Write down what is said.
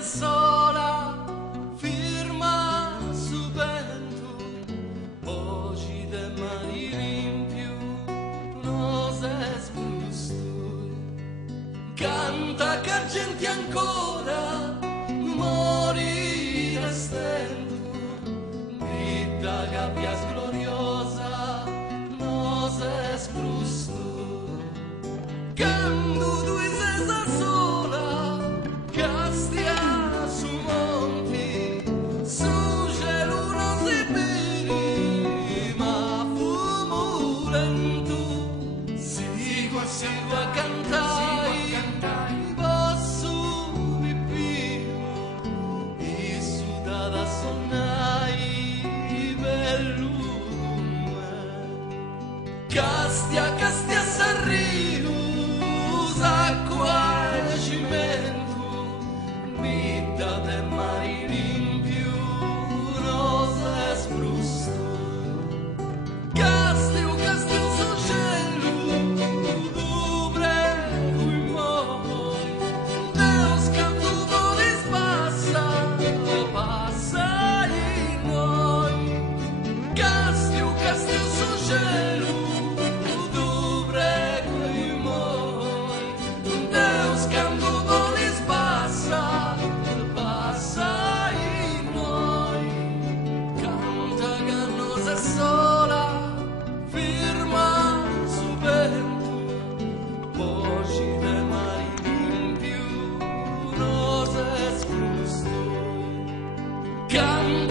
se sola, firma su vento, oggi de mari limpiu, nos esbrustui. Canta che argenti ancora, mori restendo, grida gabbias gloriosa, nos esbrustui. Quando tu sei sola, castia su monti, su cielo non si vedi, ma fumo lento, sigua cantai, posso mi primo, e sudata sonnai, bellume, castia s'arrivo, acqua e cimento, vita de mari limpiu, nos esbrusto. Castiu sul cielo, dubre cui moi, Deus canto volis passa in noi. Castiu sul cielo, dubre cui moi, Deus canto volis passa in noi. Canta che nos è sola, firma su vento, voci de mari limpiu, nos es frusto. Canta